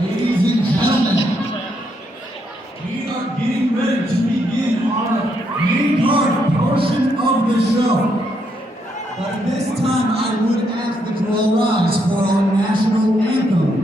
Ladies and gentlemen, we are getting ready to begin our main card portion of the show. But at this time, I would ask that you all rise for our national anthem.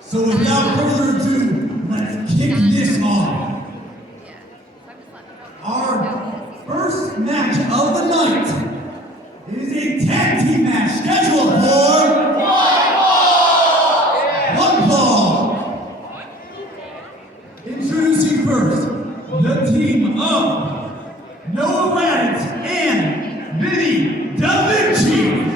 So without further ado, let's kick this off. Our first match of the night is a tag team match scheduled for one fall. Introducing first, the team of Noah Raditz and Vinny Da Vinci.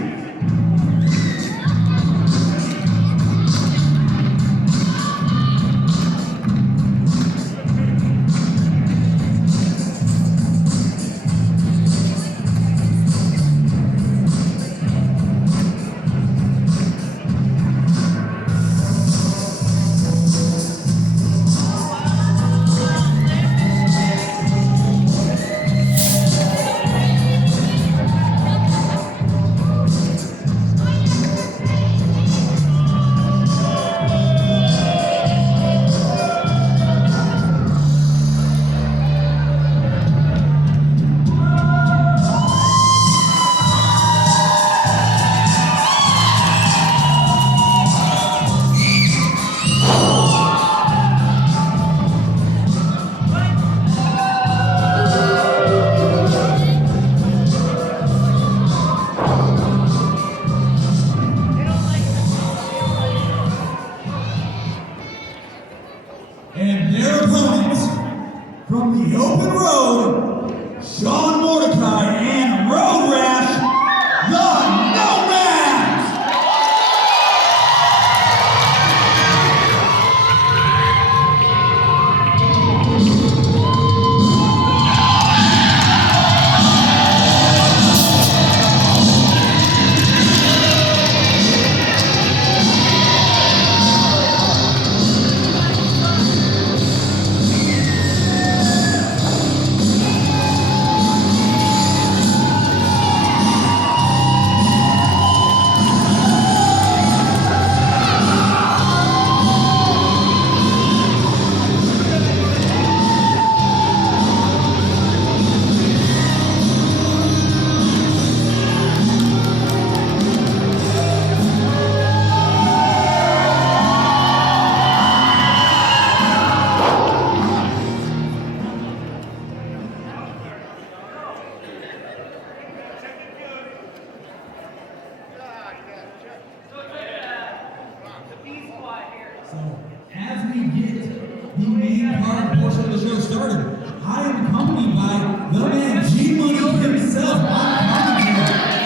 himself on commentary.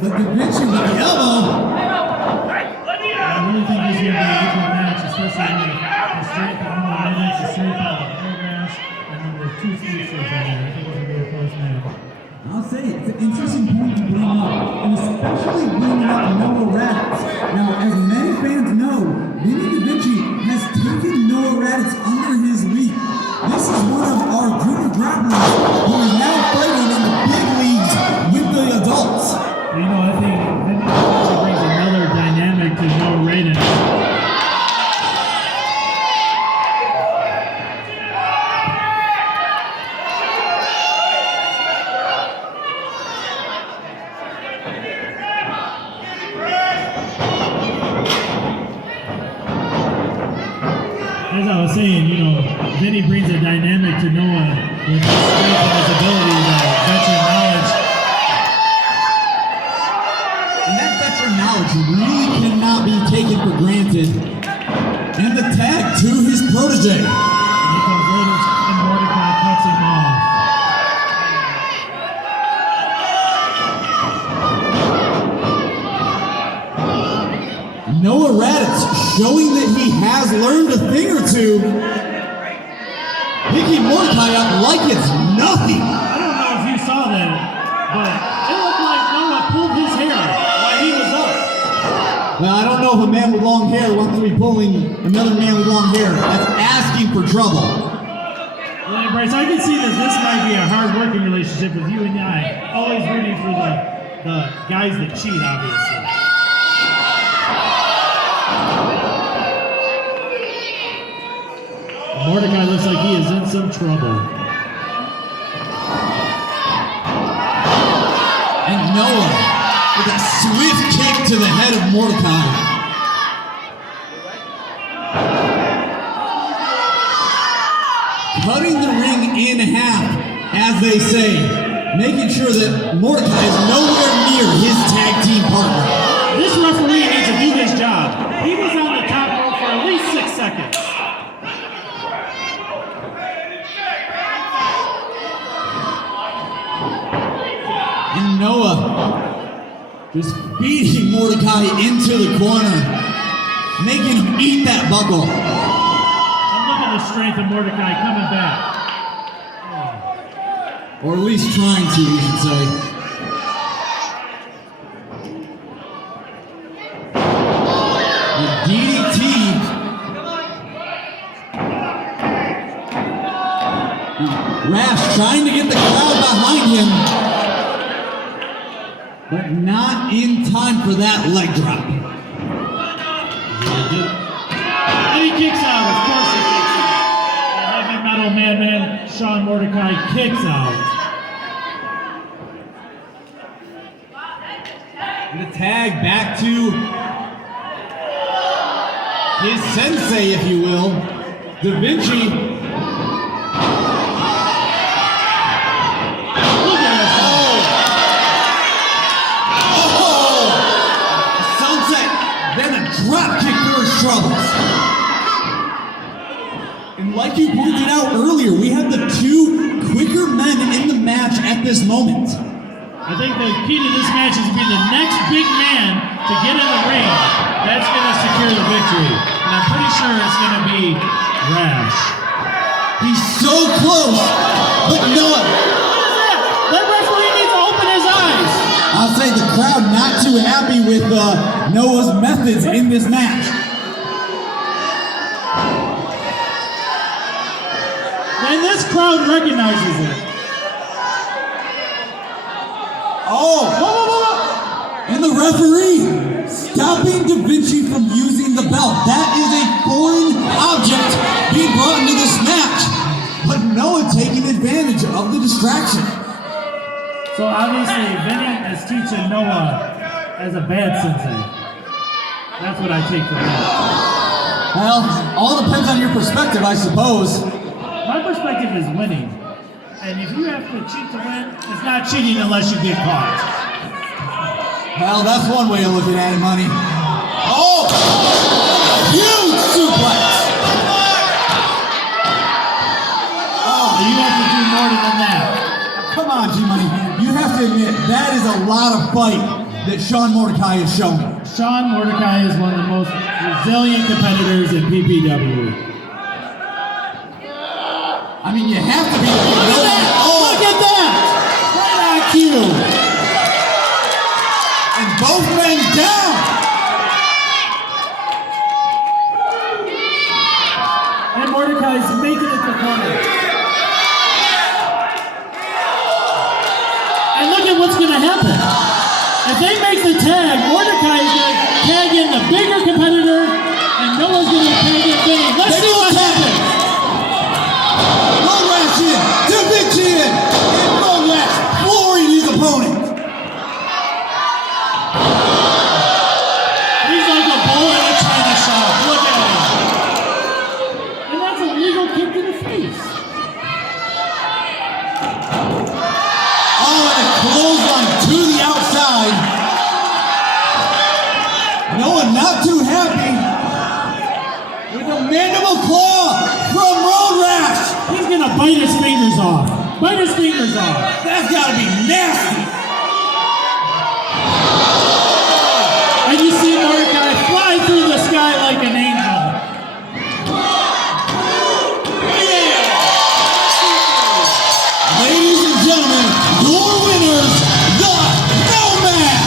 But Goodrich with the elbow. I really think this is going to be an equal match, especially with the strength of number 9, the strength of Goodrich, and number 2 Speedsters on there. I think it's going to be a close match. I'll say it's an interesting point to bring up, and especially bringing up Noah Raditz. Now, as many fans know, Vinny Goodrich has taken Noah Raditz under his wing. This is one of our junior grapplers who is now fighting in the big leagues with the adults. You know, I think that brings another dynamic to Noah Raditz. As I was saying, you know, Vinny brings a dynamic to Noah with his strength and his ability, veteran knowledge. And that veteran knowledge really cannot be taken for granted. And the tag to his protege. Here comes Raditz, and Mordecai cuts him off. Noah Raditz showing that he has learned a thing or two. Picking Mordecai up like it's nothing. I don't know if you saw that, but it looked like Noah pulled his hair while he was up. Well, I don't know if a man with long hair wants to be pulling another man with long hair. That's asking for trouble. Well, Bryce, I can see that this might be a hard working relationship with you and I. Always rooting for the guys that cheat, obviously. Mordecai looks like he is in some trouble. And Noah with a swift kick to the head of Mordecai. Cutting the ring in half, as they say, making sure that Mordecai is nowhere near his tag team partner. This referee needs to do his job. He was on the top rope for at least 6 seconds. And Noah just beating Mordecai into the corner, making him eat that buckle. And look at the strength of Mordecai coming back. Or at least trying to, you should say. The DDT. Rash trying to get the crowd behind him, but not in time for that leg drop. And he kicks out, of course he kicks out. The heavy metal madman, Sean Mordecai, kicks out. The tag back to his sensei, if you will, Da Vinci. Look at this. Sunset, then a drop kick for his troubles. And like you pointed out earlier, we have the two quicker men in the match at this moment. I think the key to this match is to be the next big man to get in the ring. That's going to secure the victory. And I'm pretty sure it's going to be Rash. He's so close, but Noah. What is that? That referee needs to open his eyes. I'll say the crowd not too happy with Noah's methods in this match. And this crowd recognizes it. Oh! And the referee stopping Da Vinci from using the belt. That is a foreign object being brought into this match. But Noah taking advantage of the distraction. So obviously, Vinny is teaching Noah as a bad sensei. That's what I take from that. Well, all depends on your perspective, I suppose. My perspective is winning. And if you have to cheat to win, it's not cheating unless you get caught. Well, that's one way of looking at it, money. Oh! Huge suplex! Oh, you have to do more than that. Come on, G-Money. You have to admit, that is a lot of fight that Sean Mordecai has shown. Sean Mordecai is one of the most resilient competitors in PPW. I mean, you have to be. Look at that! Oh. Look at that! Great IQ! And both men down! And Mordecai's making it to corner. And look at what's going to happen. If they make the tag, Mordecai is going to tag in the bigger competitor, and Noah's going to tag in Vinny. Let's see what happens. Road in, Da Vinci in, and Road flooring his opponent. He's like a bull in a china shop. Look at him. And that's a legal kick to the face. Oh, and a clothesline to the outside. Noah not too happy with a mandible claw from Road Rash. He's going to bite his fingers off. Bite his fingers off. That's got to be nasty. And you see Mordecai fly through the sky like an angel. Ladies and gentlemen, your winners, the Nomads.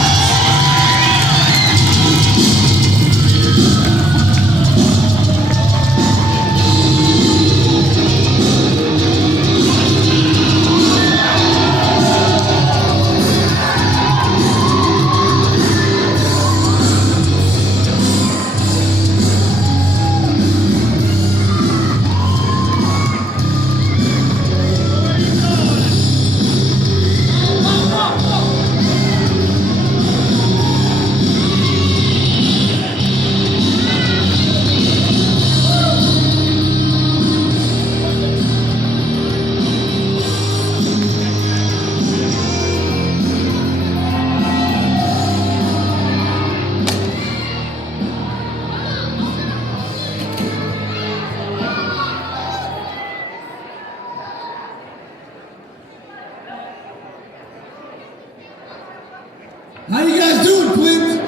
How you guys doing, Clint?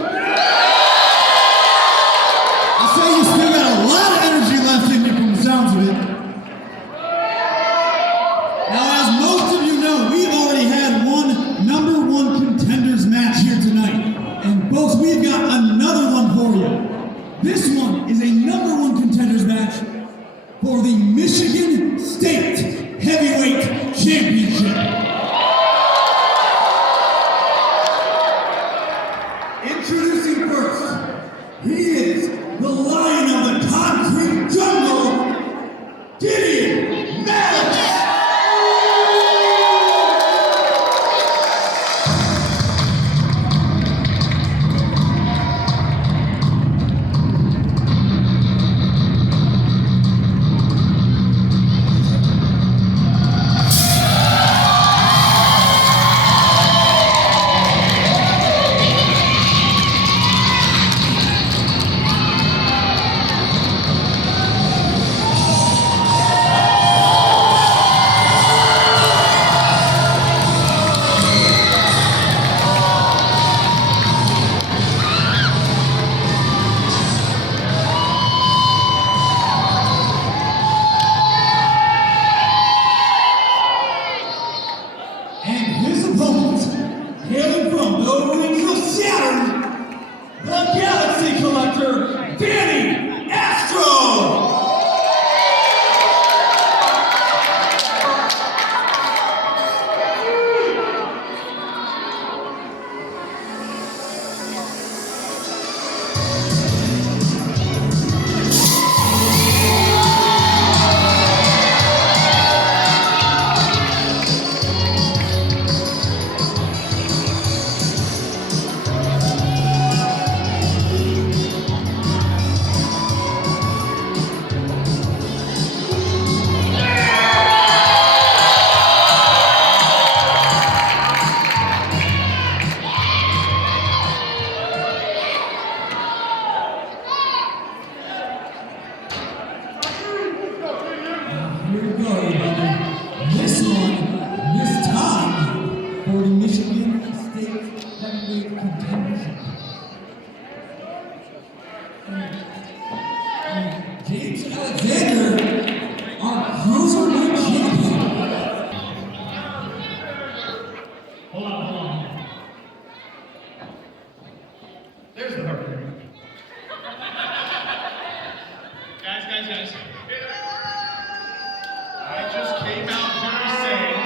I say you still got a lot of energy left in you from the sounds of it. Now, as most of you know, we've already had one #1 contenders match here tonight. And folks, we've got another one for you. This one is a #1 contenders match for the Michigan State Heavyweight Championship. Hold on. There's the heart rate. Guys. I just came out here saying.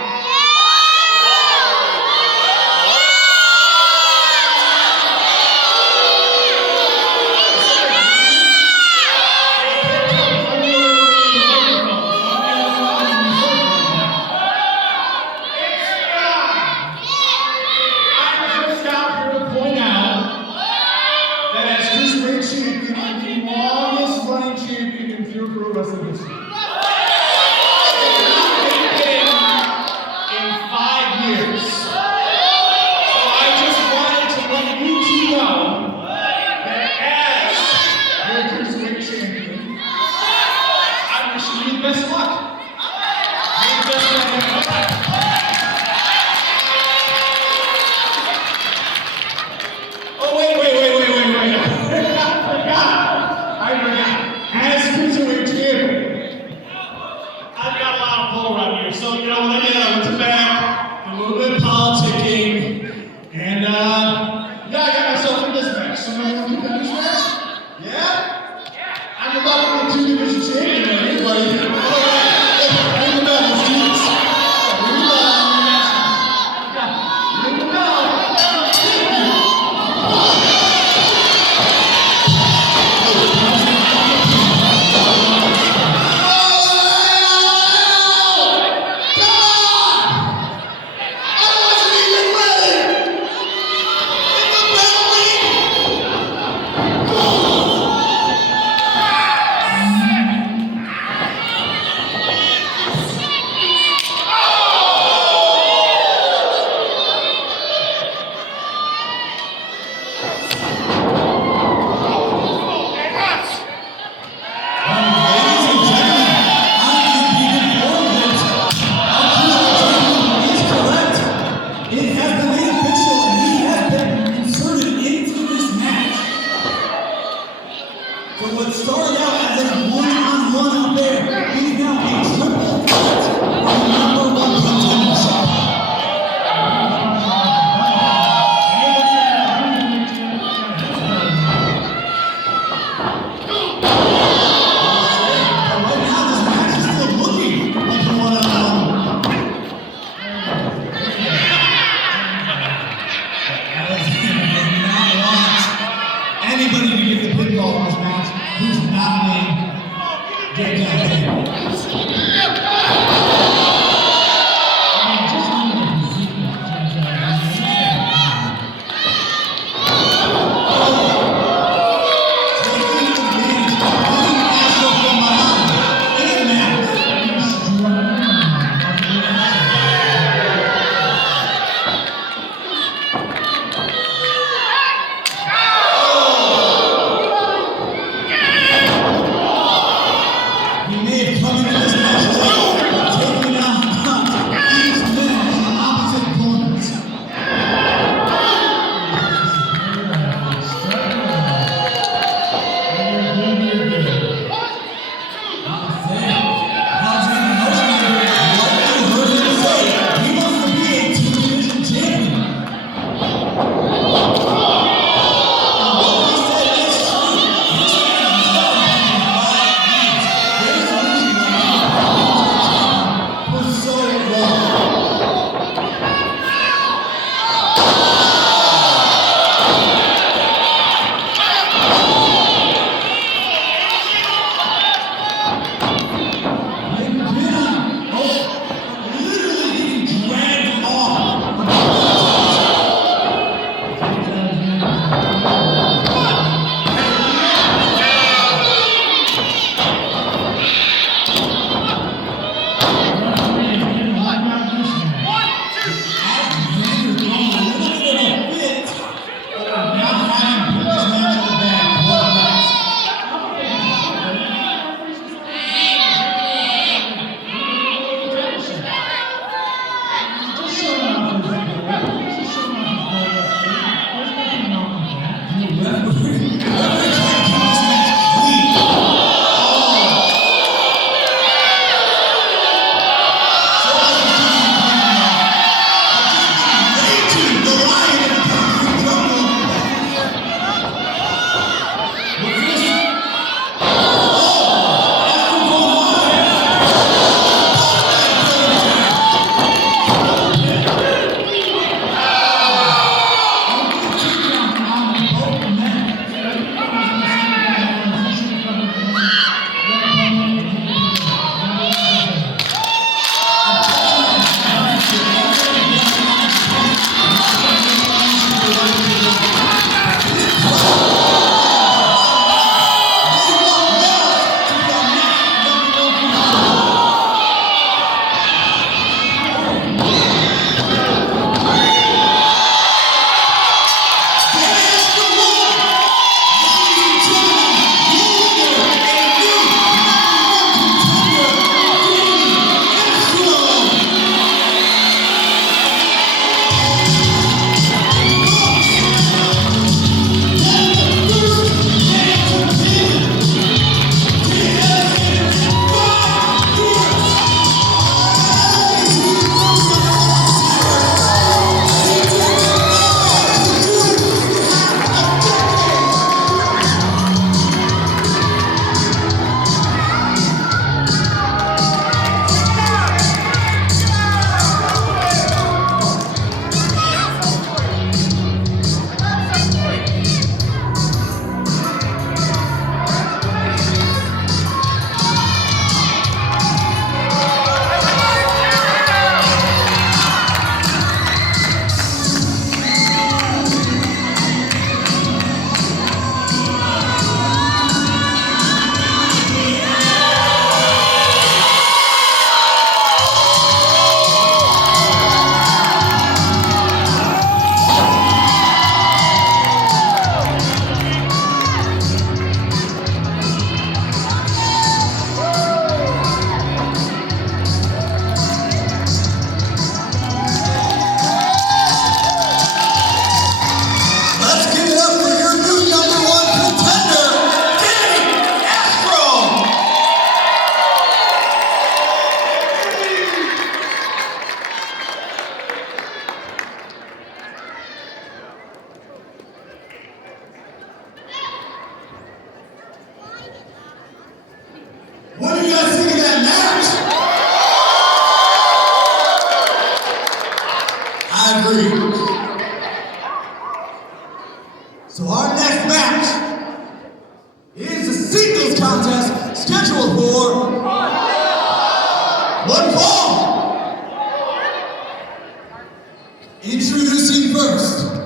Introducing first,